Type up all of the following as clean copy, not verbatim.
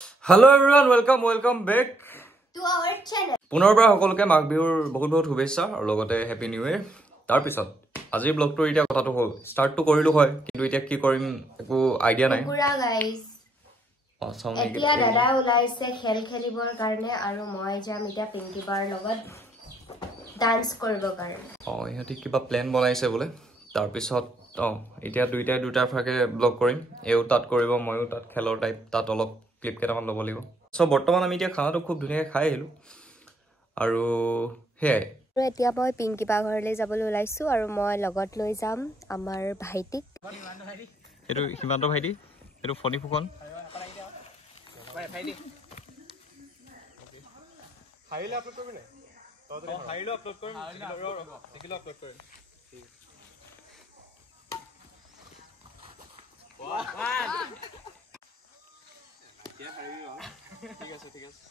Hello everyone, welcome back to our channel. পুনৰবাৰ সকলোকে মাঘ বিহুৰ বহুত শুভেচ্ছা আৰু লগতে হ্যাপি নিউ ইয়াৰ। তাৰ পিছত আজিৰ ব্লগটো এতিয়া কথাটো হ'ল ষ্টাৰ্টটো কৰিলো হয় কিন্তু এতিয়া কি কৰিম একো আইডিয়া নাই। পুৰা গাইস এতিয়া দাদা ওলাইছে খেল খেলিবৰ কাৰণে আৰু মই যাম এতিয়া পিংকি বাৰ লগত ডান্স কৰিবৰ কাৰণে। ইহঁতি কিবা প্ল্যান বনাইছে বোলে। তাৰ পিছত এতিয়া দুটাৰ ফাকে ব্লগ কৰিম। এও তাত কৰিব ময়ো তাত খেলৰ টাইপ তাত অলপ ক্লিপ কেইটামান ল'ব লাগিব। সো বৰ্তমান আমি এতিয়া খানাটো খুব ধুনীয়াকৈ খাই আহিলো আৰু হেয়াই এতিয়া মই পিংকি বা ঘৰলৈ যাবলৈ ওলাইছো আৰু মই লগত লৈ যাম আমাৰ ভাইটিক। এইটো হিমান্ত ভাইটি, এইটো ফণি ফুকন। হাইলে আপলোড কৰিবি নাই? হাইলে আপলোড কৰিম, সিকিলো আপলোড কৰিম। ঠিক আছে ঠিক আছে।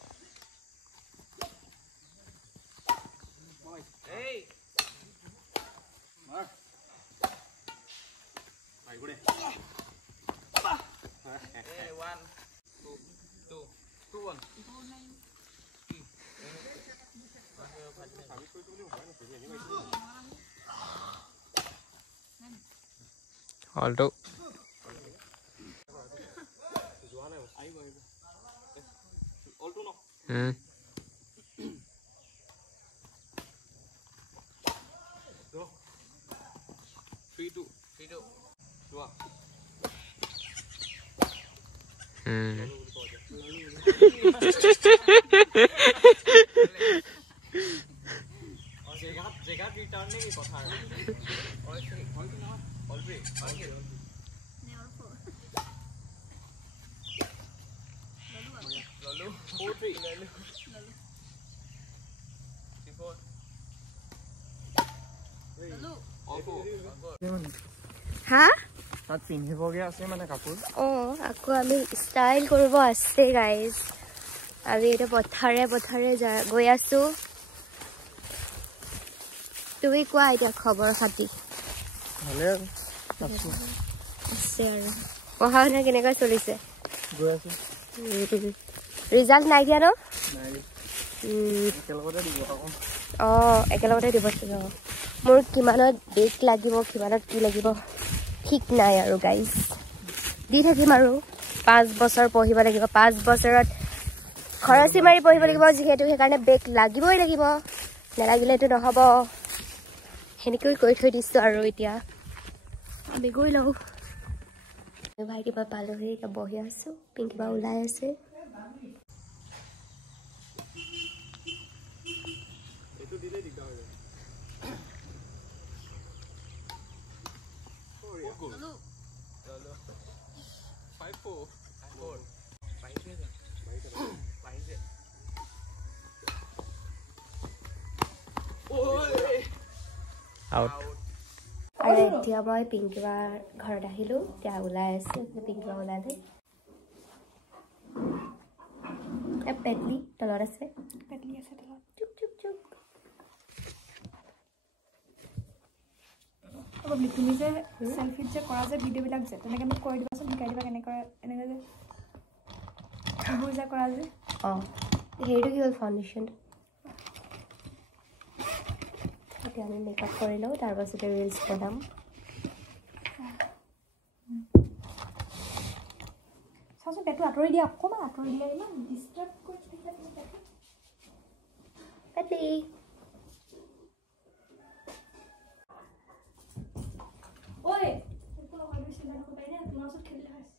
এই মাৰ ভাই গুড়ে 1 2 2 1 Alto. Alto no. 3 2 3 2 2 জেগা ৰিটাৰ্ণ নেকি কথা হা তাত পিন্ধিবগে আছে মানে কাপোৰ আকৌ আমি ষ্টাইল কৰিব আছে গাইজ। আমি এতিয়া পথাৰে গৈ আছো। তুমি কোৱা এতিয়া খবৰ খাতি? ভালে আছে আৰু পঢ়া শুনা কেনেকৈ চলিছে? গৈ আছো। ৰিজাল্ট নাই দিয়া ন? একেলগতে দিব একেলগতে দিব চাগে। মোৰ কিমানত বেগ লাগিব কিমানত কি লাগিব ঠিক নাই আৰু গাইজ। দি থাকিম আৰু 5 বছৰ পঢ়িব লাগিব। 5 বছৰত খৰচী মাৰি পঢ়িব লাগিব যিহেতু সেইকাৰণে বেগ লাগিবই লাগিব। নেলাগিলেতো নহ'ব। সেনেকৈ কৈ থৈ দিছোঁ আৰু এতিয়া আমি গৈ লওঁ। ভাইটি মই পালোহি, এতিয়া বহি আছোঁ। পিংকি বা ওলাই আছে। আৰু এতিয়া মই পিংকি বাৰ ঘৰত আহিলোঁ। এতিয়া ওলাই আছোঁ। পিংকি বা ওলালে। পেটলি তলত আছে। পেটলি আছে তলত। চুক চুক চুক। তুমি যে সেলফিত যে কৰা যে ভিডিঅ'বিলাক যে তেনেকৈ মোক কৈ দিবাচোন, শিকাই দিবা কেনেকৈ এনেকৈ যে এইবোৰ যে কৰা যে। সেইটো কি হ'ল ফাউণ্ডেশ্যন। এতিয়া আমি মেকআপ কৰি লওঁ, তাৰপাছতে ৰিলছ বনাম। চাওঁচোন পেটটো আঁতৰি দিয়া, অকণমান আঁতৰি দিয়া। ইমান ডিষ্টাৰ্ব কৰি পেটলি ঐ তোমাৰ ওচৰত খেলিলে খাইছে।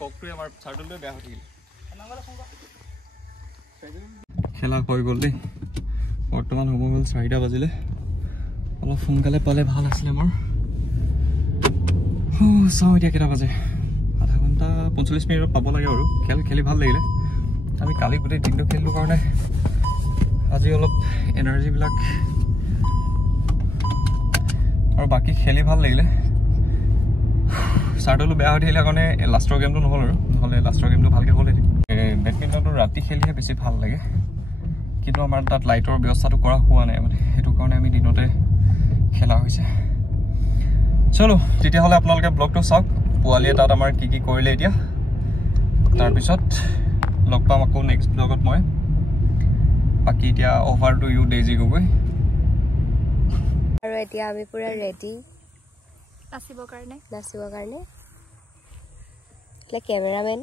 ককটোৱে আমাৰ চাৰ্টলটোৱে বেয়া হৈ থাকিল। খেলা হৈ গ'ল দেই। বৰ্তমান হ'ব গ'ল 4টা বাজিলে। অলপ সোনকালে পালে ভাল আছিলে আমাৰ। চাওঁ এতিয়া কেইটা বাজে, আধা ঘণ্টা 45 মিনিটত পাব লাগে আৰু। খেলি ভাল লাগিলে। আমি কালি গোটেই দিনটো খেলিলোঁ কাৰণে আজি অলপ এনাৰ্জিবিলাক আৰু বাকী খেলি ভাল লাগিলে। চাৰ্টলো বেয়া হৈ থাকিলে কাৰণে লাষ্টৰ গেমটো নহ'ল আৰু, নহ'লে লাষ্টৰ গেমটো ভালকৈ হ'লহেঁতেন। বেডমিণ্টনটো ৰাতি খেলিহে বেছি ভাল লাগে, কিন্তু আমাৰ তাত লাইটৰ ব্যৱস্থাটো কৰা হোৱা নাই মানে, সেইটো কাৰণে আমি দিনতে খেলা হৈছে। চলো তেতিয়াহ'লে আপোনালোকে ব্লগটো চাওক, পোৱালীয়ে তাত আমাৰ কি কি কৰিলে এতিয়া, তাৰপিছত লগ পাম আকৌ নেক্সট ব্লগত মই। বাকী এতিয়া over to you Daisy Gogoi. আৰু এতিয়া আমি পুৰা ৰেডি নাচিবৰ কাৰণে। কেমেৰামেন,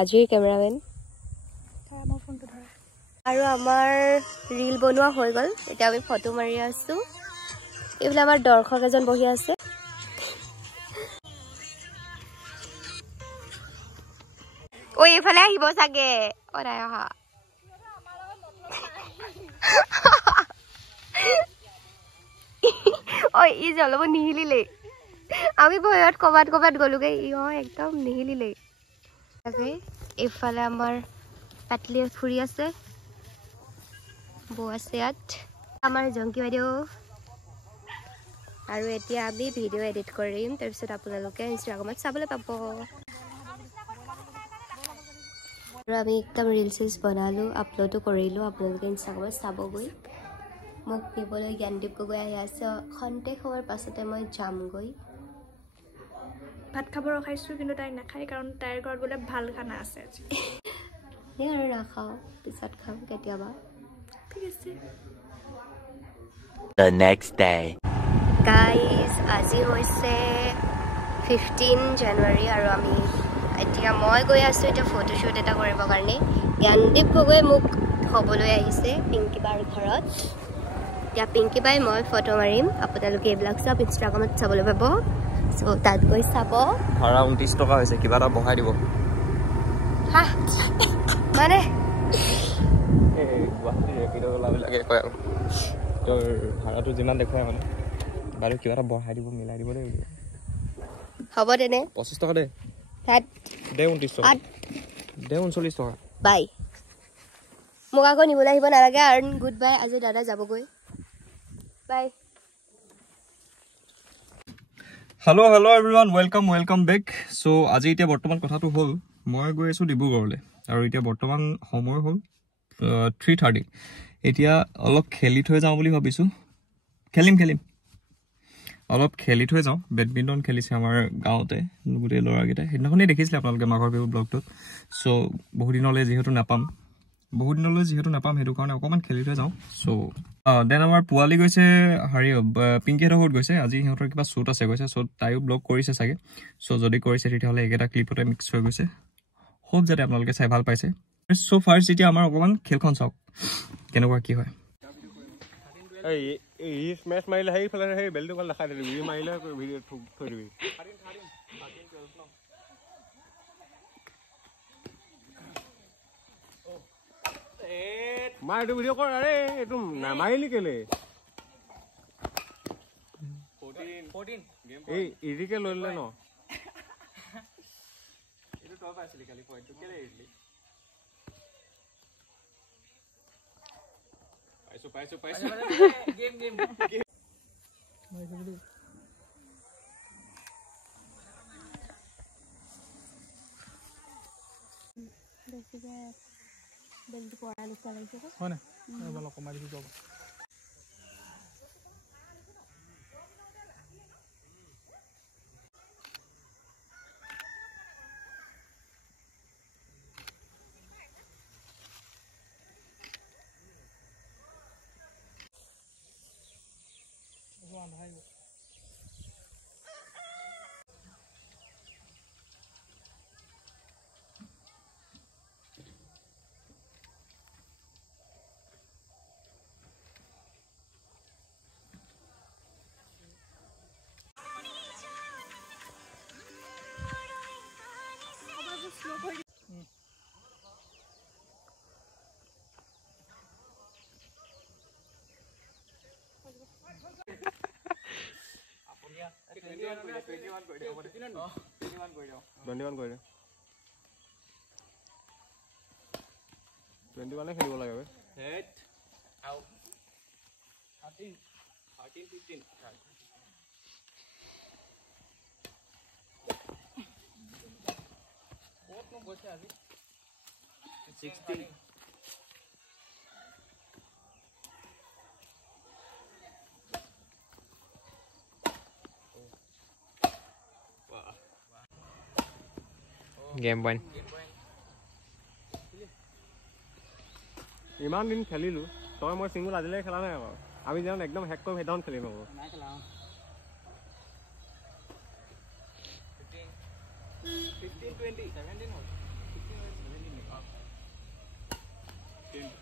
আজিৰ কেমেৰামেন। মোৰ ফোনটো ধৰা। আৰু আমাৰ ৰীল বনোৱা হৈ গ'ল, এতিয়া আমি ফটো মাৰি আছোঁ। এইবিলাক আমাৰ দৰ্শক এজন বহি আছে। ঐ এইফালে আহিব চাগে, নাই অহা। ঐ ই জলব নিহিলিলেই, আমি ভয়ত ক'বাত গ'লোগে, একদম নিহিলিলেই। এইফালে আমাৰ পাতলিয়ে ফুৰি আছে, বৌ আছে ইয়াত, আমাৰ জংকী বাইদেউ। আৰু এতিয়া আমি ভিডিঅ' এডিট কৰিম, তাৰপিছত আপোনালোকে ইনষ্টাগ্ৰামত চাবলৈ পাব। আৰু আমি একদম ৰিলচ বনালোঁ, আপলোডো কৰিলোঁ, আপোনালোকে ইনষ্টাগ্ৰামত চাবগৈ। মোক নিবলৈ জ্ঞানদীপ গগৈ আহি আছে, খন্তেক সময়ৰ পাছতে মই যামগৈ। ভাত খাব ৰখাইছোঁ, কিন্তু তাই নাখায়, কাৰণ তাইৰ ঘৰত বোলে ভাল খানা আছে আজি। সেই আৰু নাখাওঁ, পিছত খাম কেতিয়াবা। ঠিক আছে। The next day. গাইজ আজি হৈছে 15 জানুৱাৰী আৰু মই গৈ আছোঁ এতিয়া ফটোশ্বুট এটা কৰিবৰ কাৰণে। জ্ঞানদীপ গগৈ মোক থ'বলৈ আহিছে পিংকি বাৰ ঘৰত। এতিয়া পিংকি বাই মই ফটো মাৰিম, আপোনালোকে এইবিলাক চব ইনষ্টাগ্ৰামত চাবলৈ পাব। চ' তাত গৈ চাব। ভাড়া 29 টকা হৈছে, কিবা এটা বঢ়াই দিব মানে গুৱাহাটীৰ ৰেপিড'বিলাকে কয় আৰু তোৰ ভাড়াটো যিমান দেখুৱাই মানে বাৰু কিবা এটা বঢ়াই দিব, মিলাই দিব দেই। হ'ব তেনে 25 টকা দে, তাত দে 29 টকা, দে 39 টকা। বাই। মোক আকৌ নিবলৈ আহিব নালাগে। আৰু গুড বাই, আজি দাদা যাবগৈ। Bye. Hello' everyone, welcome back. So' আজি এতিয়া বৰ্তমান কথাটো হ'ল, মই গৈ আছোঁ ডিব্ৰুগড়লৈ, আৰু এতিয়া বৰ্তমান সময় হ'ল 3:30। এতিয়া অলপ খেলি থৈ যাওঁ বুলি ভাবিছোঁ। খেলিম অলপ খেলি থৈ যাওঁ। বেডমিণ্টন খেলিছে আমাৰ গাঁৱতে গোটেই ল'ৰাকেইটাই, সেইদিনাখনেই দেখিছিলে আপোনালোকে মাঘৰ বিহু ব্লগটোত। চ' বহুত দিনলৈ যিহেতু নাপাম, সেইটো কাৰণে অকণমান খেলি থৈ যাওঁ। চ' দেন আমাৰ পোৱালি গৈছে পিংকিহঁতৰ ঘৰত গৈছে। আজি সিহঁতৰ কিবা শ্বুট আছে গৈছে, চ' তাইও ব্লগ কৰিছে চাগে। চ' যদি কৰিছে তেতিয়াহ'লে একেটা ক্লিপতে মিক্স হৈ গৈছে। হোপ যাতে আপোনালোকে চাই ভাল পাইছে। চ' ফাৰ্ষ্ট এতিয়া আমাৰ অকণমান খেলখন চাওক কেনেকুৱা কি হয়। স্মেচ মাৰিলে সেইফালে সেই বেলটো ভাল দেখাই দিবি, মাৰিলে ভিডিঅ' থৈ দিবি। মা এইটো ভিডিঅ' কৰ, আৰে এইটো নামাৰিলি কেলে? এই ইজিকে লৈ ললে ন। পাইছো 21 কৰি দে 21 খেলিব লাগে বে হেড আউট 13 15 ক'ত নো গৈছে আজি 16 গেম পইণ্ট ইমান দিন খেলিলোঁ তই মই চিংগুল আজিলৈকে খেলা নাই আকৌ আমি যেন একদম হেক কৰি সেইদিনাখন খেলিম আকৌ নাই খেলা 15 20 17 হ'ল 15 17 10